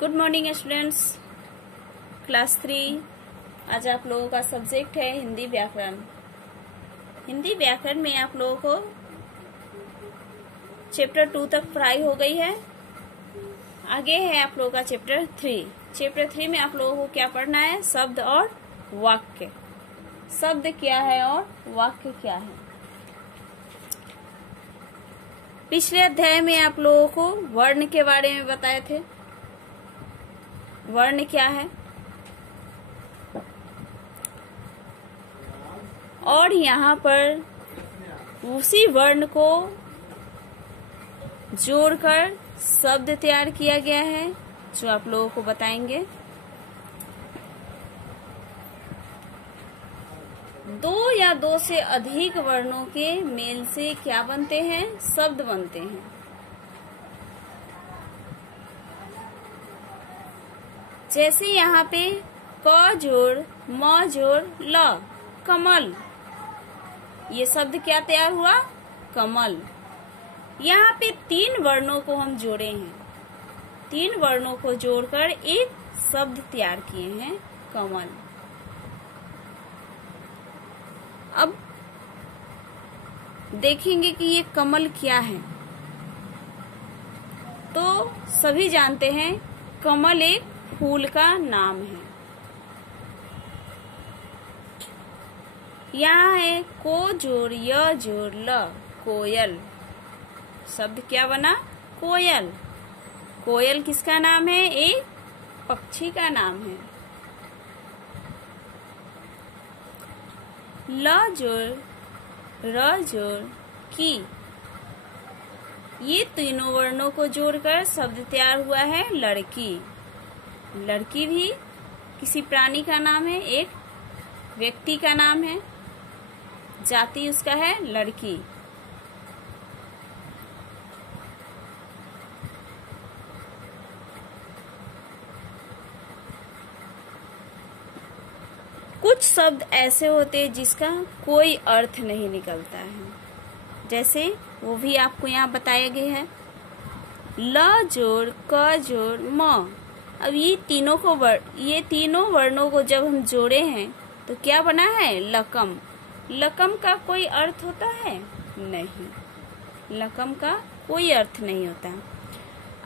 Good morning students, class 3। आज आप लोगों का सब्जेक्ट है हिंदी व्याकरण। हिंदी व्याकरण में आप लोगों को चैप्टर 2 तक पढ़ाई हो गई है। आगे है आप लोगों का चैप्टर 3। चैप्टर 3 में आप लोगों को क्या पढ़ना है? शब्द और वाक्य। शब्द क्या है और वाक्य क्या है? पिछले अध्याय में आप लोगों को वर्ण के बारे में बताए थे। वर्ण क्या है और यहाँ पर उसी वर्ण को जोड़कर शब्द तैयार किया गया है, जो आप लोगों को बताएंगे। दो या दो से अधिक वर्णों के मेल से क्या बनते हैं? शब्द बनते हैं। जैसे यहाँ पे क जोड़ म जोड़ ल, कमल। ये शब्द क्या तैयार हुआ? कमल। यहाँ पे 3 वर्णों को हम जोड़े हैं। 3 वर्णों को जोड़कर एक शब्द तैयार किए हैं, कमल। अब देखेंगे कि ये कमल क्या है। तो सभी जानते हैं कमल एक फूल का नाम है। यहाँ है को जोड़ य जोड़ ल, कोयल। शब्द क्या बना? कोयल। कोयल किसका नाम है? एक पक्षी का नाम है। ल जोड़ र जोड़ की, ये तीनों वर्णों को जोड़कर शब्द तैयार हुआ है, लड़की। लड़की भी किसी प्राणी का नाम है, एक व्यक्ति का नाम है, जाति उसका है लड़की। कुछ शब्द ऐसे होते हैं जिसका कोई अर्थ नहीं निकलता है, जैसे वो भी आपको यहाँ बताया गया है। ल जोड़ क जोड़ म। अब ये तीनों वर्णों को जब हम जोड़े हैं तो क्या बना है? लकम। लकम का कोई अर्थ होता है? नहीं, लकम का कोई अर्थ नहीं होता।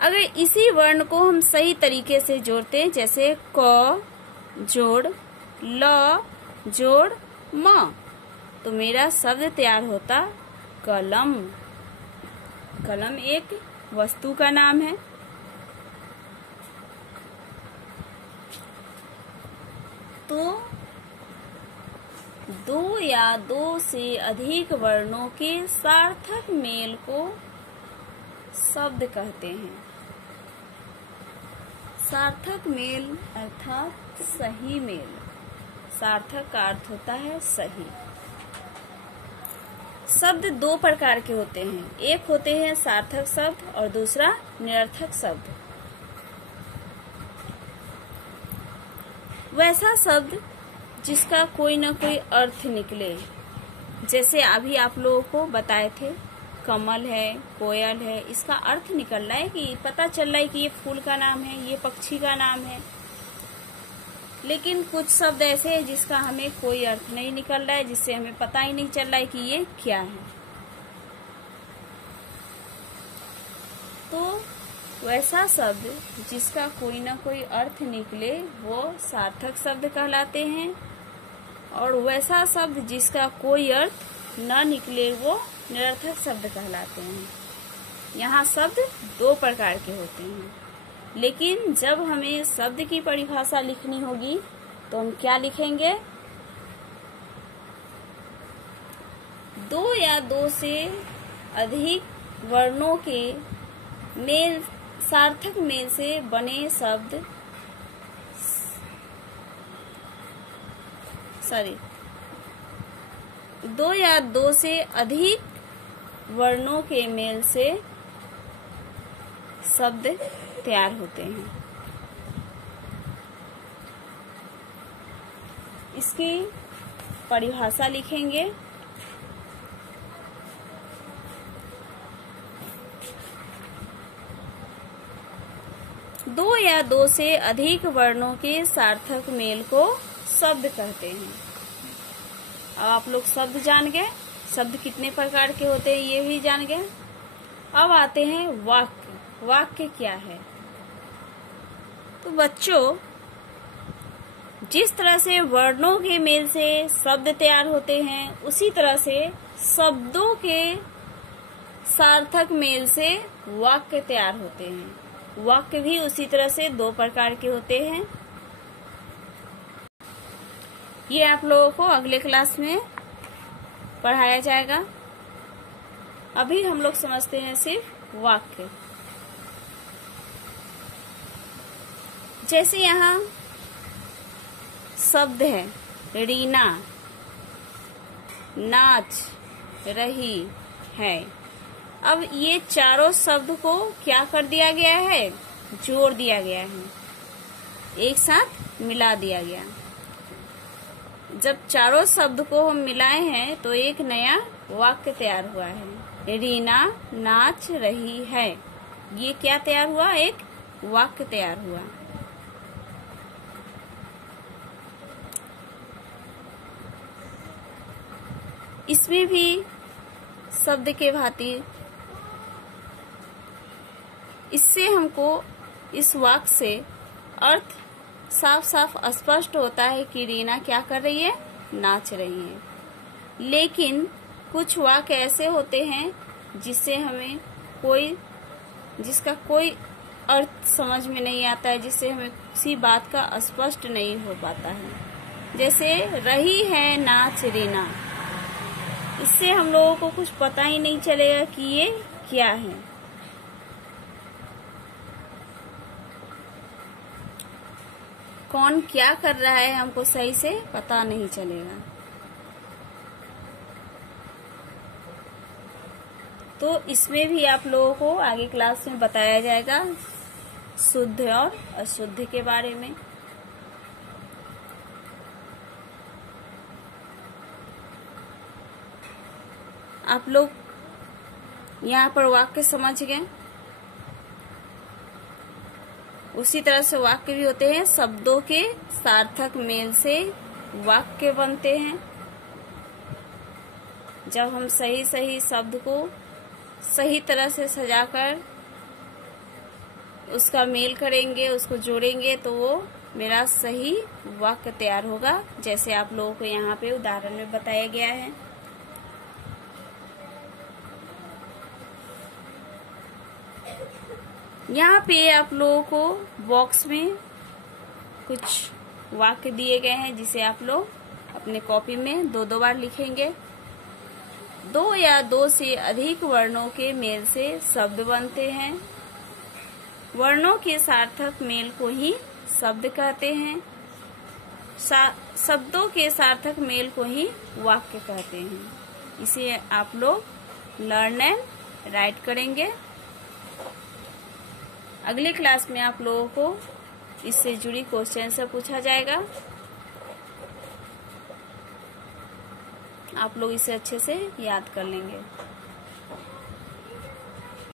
अगर इसी वर्ण को हम सही तरीके से जोड़ते हैं, जैसे क जोड़ ल जोड़ म, तो मेरा शब्द तैयार होता कलम। कलम एक वस्तु का नाम है। तो दो या दो से अधिक वर्णों के सार्थक मेल को शब्द कहते हैं। सार्थक मेल अर्थात सही मेल। सार्थक का अर्थ होता है सही। शब्द 2 प्रकार के होते हैं। एक होते हैं सार्थक शब्द और दूसरा निरर्थक शब्द। वैसा शब्द जिसका कोई न कोई अर्थ निकले, जैसे अभी आप लोगों को बताए थे, कमल है, कोयल है, इसका अर्थ निकल रहा है कि पता चल रहा है कि ये फूल का नाम है, ये पक्षी का नाम है। लेकिन कुछ शब्द ऐसे हैं जिसका हमें कोई अर्थ नहीं निकल रहा है, जिससे हमें पता ही नहीं चल रहा है कि ये क्या है। तो वैसा शब्द जिसका कोई न कोई अर्थ निकले वो सार्थक शब्द कहलाते हैं, और वैसा शब्द जिसका कोई अर्थ न निकले वो निरर्थक शब्द कहलाते हैं। यहाँ शब्द 2 प्रकार के होते हैं, लेकिन जब हमें शब्द की परिभाषा लिखनी होगी तो हम क्या लिखेंगे? 2 या 2 से अधिक वर्णों के मेल, सार्थक मेल से बने शब्द, 2 या 2 से अधिक वर्णों के मेल से शब्द तैयार होते हैं। इसकी परिभाषा लिखेंगे। दो या दो से अधिक वर्णों के सार्थक मेल को शब्द कहते हैं। अब आप लोग शब्द जान गए, शब्द कितने प्रकार के होते हैं ये भी जान गए। अब आते हैं वाक्य। वाक्य क्या है? तो बच्चों, जिस तरह से वर्णों के मेल से शब्द तैयार होते हैं, उसी तरह से शब्दों के सार्थक मेल से वाक्य तैयार होते हैं। वाक्य भी उसी तरह से दो प्रकार के होते हैं। ये आप लोगों को अगले क्लास में पढ़ाया जाएगा। अभी हम लोग समझते हैं सिर्फ वाक्य। जैसे यहाँ शब्द है रीना नाच रही है। अब ये चारों शब्द को क्या कर दिया गया है? जोड़ दिया गया है, एक साथ मिला दिया गया। जब चारों शब्द को हम मिलाए हैं तो एक नया वाक्य तैयार हुआ है। रीना नाच रही है, ये क्या तैयार हुआ? एक वाक्य तैयार हुआ। इसमें भी शब्द के भांति इससे हमको इस वाक्य से अर्थ साफ साफ स्पष्ट होता है कि रीना क्या कर रही है? नाच रही है। लेकिन कुछ वाक्य ऐसे होते हैं जिससे हमें जिसका कोई अर्थ समझ में नहीं आता है, जिससे हमें किसी बात का स्पष्ट नहीं हो पाता है। जैसे रही है नाच रीना, इससे हम लोगों को कुछ पता ही नहीं चलेगा कि ये क्या है। कौन क्या कर रहा है हमको सही से पता नहीं चलेगा। तो इसमें भी आप लोगों को आगे क्लास में बताया जाएगा शुद्ध और अशुद्ध के बारे में। आप लोग यहाँ पर वाक्य समझ गए। उसी तरह से वाक्य भी होते हैं, शब्दों के सार्थक मेल से वाक्य बनते हैं। जब हम सही सही शब्द को सही तरह से सजाकर उसका मेल करेंगे, उसको जोड़ेंगे, तो वो मेरा सही वाक्य तैयार होगा, जैसे आप लोगों को यहाँ पे उदाहरण में बताया गया है। यहाँ पे आप लोगों को बॉक्स में कुछ वाक्य दिए गए हैं, जिसे आप लोग अपने कॉपी में दो दो बार लिखेंगे। दो या दो से अधिक वर्णों के मेल से शब्द बनते हैं। वर्णों के सार्थक मेल को ही शब्द कहते हैं। शब्दों के सार्थक मेल को ही वाक्य कहते हैं। इसे आप लोग लर्न एंड राइट करेंगे। अगले क्लास में आप लोगों को इससे जुड़ी क्वेश्चन से पूछा जाएगा। आप लोग इसे अच्छे से याद कर लेंगे।